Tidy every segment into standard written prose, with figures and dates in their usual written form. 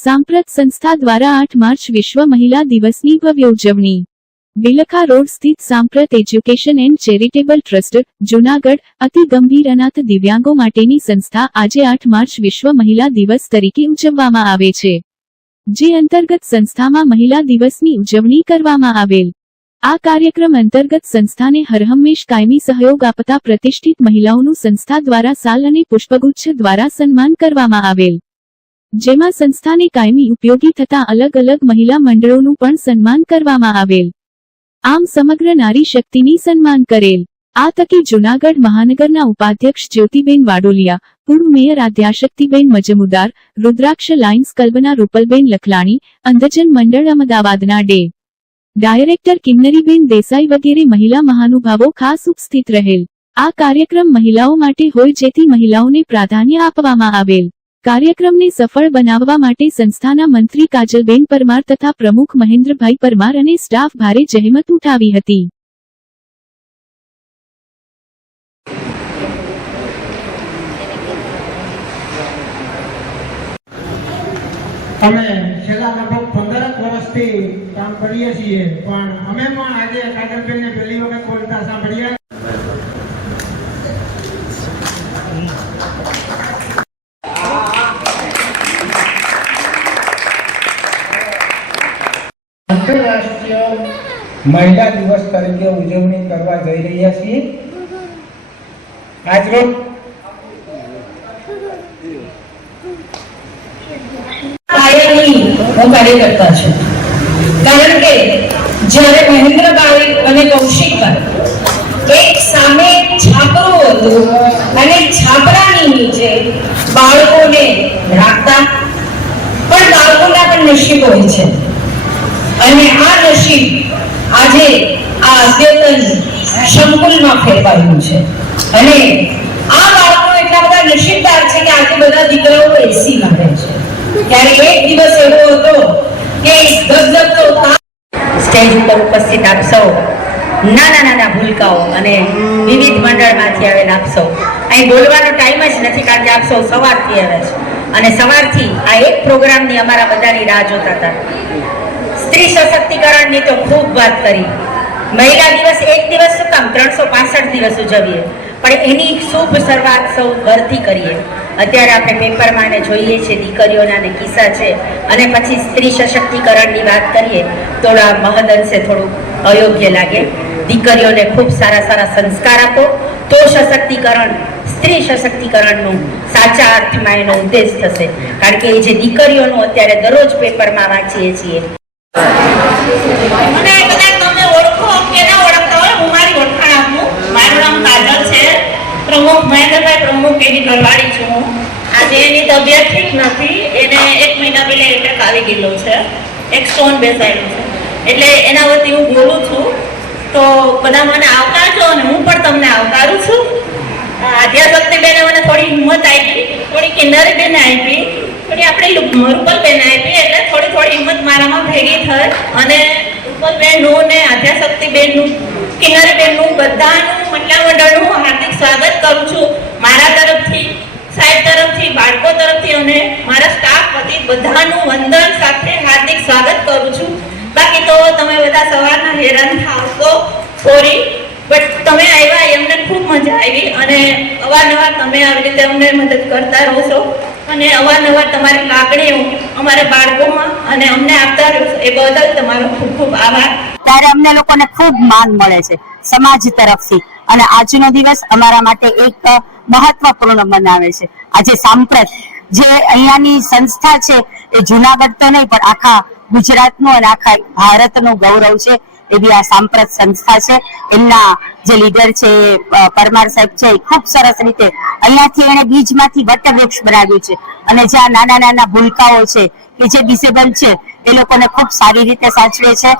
सांप्रत संस्था द्वारा 8 मार्च विश्व महिला दिवसनी भव्य उजवणी। बिलखा रोड स्थित Samprat education and charitable trust Junagadh अति गंभीर अनाथ दिव्यांगों माटेनी संस्था આજે 8 मार्च विश्व महिला दिवस तरीके उजववामां आवे छे, जे अंतर्गत संस्थामां महिला दिवसनी उजवणी करवामां आवेल। आ कार्यक्रम अंतर्गत संस्थाने हरहमेश कायमी सहयोग आपता प्रतिष्ठित महिलाओनुं संस्था द्वारा साल अने पुष्पगुच्छ द्वारा सन्मान करवामां आवेल, जेमां संस्थाने कायमी उपयोगी थता अलग अलग महिला मंडळोनुं पण सन्मान करवामां आवेल। आम समग्र नारी शक्तिनी सन्मान करेल। आ तके जूनागढ़ महानगरना उपाध्यक्ष ज्योतिबेन वाडोलिया, पूर्व मेयर आद्याशक्तिबेन मजमूदार, रुद्राक्ष लायन्स क्लबना रूपलबेन लखलाणी, अंधजन मंडळ अमदावादना डे डायरेक्टर किन्नरीबेन देसाई वगैरे महिला महानुभावो खास उपस्थित रहेल। आ कार्यक्रम महिलाओं माटे होय जेथी महिलाओने प्राधान्य आपवामां आवेल। कार्यक्रमने सफल बनाववा माटे संस्थाना मंत्री काजलबेन परमार तथा प्रमुख महेन्द्रभाई परमार अने स्टाफ भारे जहेमत उठावी हती। અમે છેલ્લા લગભગ 15 વર્ષથી કામ કરીએ છીએ, પણ અમે પણ આજે કાજલબેનને પહેલી વખત બોલતા સાંભળ્યા। આંતરરાષ્ટ્રીય મહિલા દિવસ તરીકે ઉજવણી કરવા જઈ રહ્યા છીએ। આજરોજ कार्यकर्ता छे, कारण के જ્યારે મહેન્દ્રભાઈ અને કૌશિકભાઈ એક સામે છાપરું હતું અને છાપરાની નીચે બાળકોને રાખતા, પણ બાળકોના પણ નસીબ હોય છે અને આ નસીબ આજે આ અદ્યતન સંકુલમાં ફેરવાયું છે અને આ બાળકો એટલા બધા નસીબદાર છે કે આજે બધા દીકરાઓ એસીમાં રહે છે। ત્યારે એક દિવસ એવો હતો કે ગજગજતો સ્ટેજ ઉપર ઉપસ્થિત આપ સૌ નાના નાના ભૂલકાઓ અને વિવિધ મંડળમાંથી આવેલા આપ સૌ, અહીં બોલવાનો ટાઈમ જ નથી કારણ કે આપ સૌ સવારથી આવે છે અને સવારથી આ એક પ્રોગ્રામની અમારા બધાની રાહ જોતા હતા। સ્ત્રી સશક્તિકરણની તો ખૂબ વાત કરી। મહિલા દિવસ એક દિવસ શું કામ 365 દિવસ ઉજવીએ, પણ એની શુભ શરૂઆત સૌ ઘરથી કરીએ। અત્યારે આપણે પેપરમાં ને જોઈએ છે દીકરીઓના ને કિસ્સા છે અને પછી સ્ત્રી સશક્તિકરણની વાત કરીએ તો મહદઅંશે થોડું અયોગ્ય લાગે। દીકરીઓને ખૂબ સારા સારા સંસ્કાર આપો તો સશક્તિકરણ, સ્ત્રી સશક્તિકરણનું સાચા અર્થમાં એનો ઉદ્દેશ થશે, કારણ કે એ જે દીકરીઓનું અત્યારે દરરોજ પેપરમાં વાંચીએ છીએ। મને કદાચ તમે ઓળખો કે ના ઓળખતા હોય, હું મારી ઓળખાણ આપું। મારું નામ કાજલ છે, પ્રમુખ મહેન્દ્રભાઈ પ્રમુખ એની ઘરવાળી છું। આજે એની તબિયત ઠીક નથી, એને 1 મહિના પહેલા એટેક આવી ગયેલો છે, એક સ્ટોન બેસાયેલો છે, એટલે એના વતી હું બોલું છું। તો બધા મને આવકારજો અને હું પણ તમને આવકારું છું। આદ્યાશક્તિબેને મને થોડી હિંમત આપી, થોડી કિન્નરીબેને આપી, થોડી આપણે રૂપલબેને આપી, એટલે થોડી થોડી હિંમત મારામાં ભેગી થઈ અને રૂપલબેનનું ને આદ્યાશક્તિબેનનું, કિન્નરીબેનનું, બધાનું મહિલા મંડળનું હાર્દિક સ્વાગત કરું છું મારા તરફથી, સાહેબ તરફથી, બાળકો તરફથી અને મારા સ્ટાફ વતી બધાનું વંદન સાથે હાર્દિક સ્વાગત કરું છું। બાકી તો તમે બધા સવારના હેરાન થાવ તો સોરી, બટ તમે આવ્યા એમને ખૂબ મજા આવી અને અવારનવાર તમે આવી રીતે અમને મદદ કરતા રહો છો અને અવારનવાર તમારી લાગણીઓ અમારા બાળકોમાં અને અમને આપતા રહો છો, એ બદલ તમારો ખૂબ ખૂબ આભાર। ત્યારે અમને લોકોને ખૂબ માન મળે છે સમાજ તરફથી અને આજનો દિવસ અમારા માટે એક મહત્વપૂર્ણ બનાવે છે। આજે સાંપ્રત જે અહીંયાની સંસ્થા છે એ જૂનાગઢ તો નહીં પણ આખા ગુજરાતનું અને આખા ભારતનું ગૌરવ છે એવી આ સાંપ્રત સંસ્થા છે। એમના જે લીડર છે પરમાર સાહેબ છે, ખૂબ સરસ રીતે અહીંયાથી એને બીજમાંથી વટવૃક્ષ બનાવ્યું છે અને જ્યાં નાના નાના ભૂલકાઓ છે કે જે ડિસેબલ છે એ લોકોને ખૂબ સારી રીતે સાચવે છે।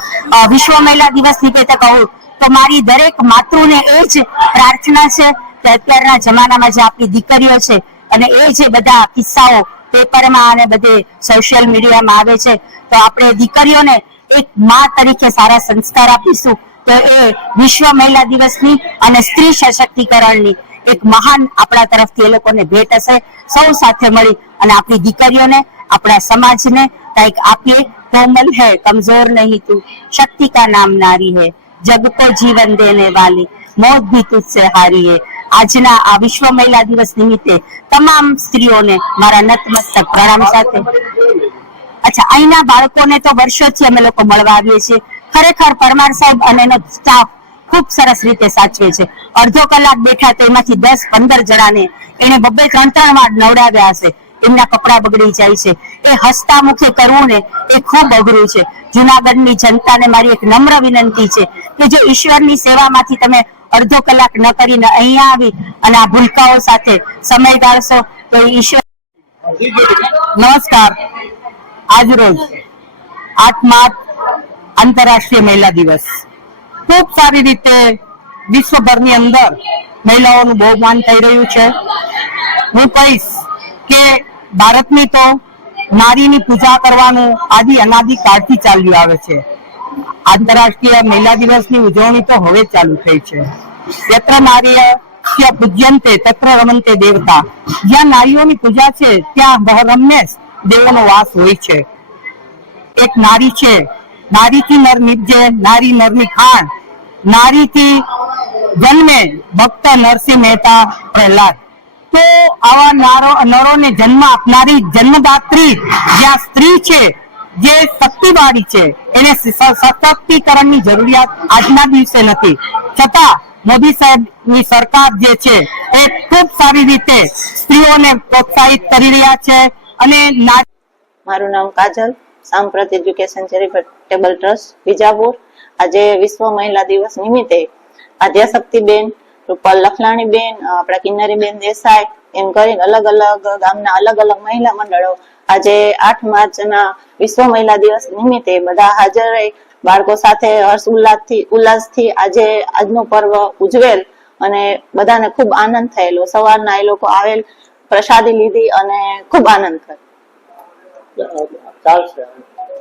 વિશ્વ મહિલા દિવસ નિમિત્તે કહું તો મારી દરેક માતૃને એ જ પ્રાર્થના છે કે અત્યારના જમાનામાં જે આપણી દીકરીઓ છે અને એ જે બધા કિસ્સાઓ પેપરમાં અને બધે સોશિયલ મીડિયામાં આવે છે, તો આપણે દીકરીઓને એક માં તરીકે સારા સંસ્કાર આપીશું તો એ વિશ્વ મહિલા દિવસની અને સ્ત્રી સશક્તિકરણની એક મહાન આપણા તરફથી એ લોકોને ભેટ હશે. સૌ સાથે મળી અને આપણી દીકરીઓને, આપણા સમાજને કંઈક આપીએ. कोमल है कमजोर नहीं तू, शक्ति का नाम नारी है, जग को जीवन देने वाली, मौत भी तुझसे हारी है. આજના આ વિશ્વ મહિલા દિવસ નિમિત્તે તમામ સ્ત્રીઓને મારા નતમસ્તક પ્રણામ સાથે. અચ્છા, અહીંના બાળકોને તો વર્ષોથી અમે લોકો મળવા આવીએ છીએ. ખરેખર પરમાર સાહેબ અને એનો સ્ટાફ ખૂબ સરસ રીતે સાચવે છે. અડધો કલાક બેઠા તો એમાંથી 10-15 જણાને એને 2-3 વાર નવડાવ્યા હશે. એમના કપડા બગડી જાય છે. એ હસતા મુખે કરવું ને એ ખૂબ અઘરું છે. જુનાગઢની જનતાને મારી એક નમ્ર વિનંતી છે કે જો ઈશ્વરની સેવામાંથી તમે અડધો કલાક ન કરીને અહીંયા આવી અને આ ભૂલકાઓ સાથે સમય ગાળશો તો ઈશ્વર. નમસ્કાર. આજ રોજ 8 માર્ચ આંતરરાષ્ટ્રીય મહિલા દિવસ ખૂબ સારી રીતે વિશ્વભરની અંદર મહિલાઓનું બહુમાન થઈ રહ્યું છે. હું કહીશ કે ભારતની તો નારીની પૂજા કરવાનું આદિ અનાદિ કાળથી ચાલ્યું આવે છે. આંતરરાષ્ટ્રીય મહિલા દિવસની ઉજવણી તો હવે ચાલુ થઈ છે. યત્ર નારીય પૂજ્યંતે તત્ર રમંતે દેવતા. જ્યાં નારીઓની પૂજા છે ત્યાં રમેશ દેવોનો વાસ હોય છે. એક નારી છે, નારીથી નર નિપજે, નારી નરની ખાણ, નારીથી જન્મે ભક્ત નરસિંહ મહેતા પ્રહલાદ. તો આવા નરોને જન્મ આપનારી જન્મદાત્રી જ્યાં સ્ત્રી છે, જે શક્તિવાળી છે, એને સશક્તિકરણની જરૂરિયાત આજના દિવસે નથી. છતાં મોદી સાહેબની સરકાર જે છે એ ખૂબ સારી રીતે સ્ત્રીઓને પ્રોત્સાહિત કરી રહ્યા છે. અને મારું નામ કાજલ, સાંપ્રત એજ્યુકેશન ચેરિટેબલ ટ્રસ્ટ વિજાપુર. આજે વિશ્વ મહિલા દિવસ નિમિત્તે આદ્યાશક્તિબેન, રૂપલ લખલાણીબેન, આપણા કિન્નરીબેન દેસાઈ એમ કરીને અલગ અલગ ગામના અલગ અલગ મહિલા મંડળો આજે 8 માર્ચના વિશ્વ મહિલા દિવસ નિમિત્તે બધા હાજર રહી બાળકો સાથે હર્ષ ઉલ્લાસથી આજે આજનો પર્વ ઉજવેલ અને બધાને ખૂબ આનંદ થયેલો. સવારના એ લોકો આવેલ, પ્રસાદી લીધી અને ખૂબ આનંદ કર્યો.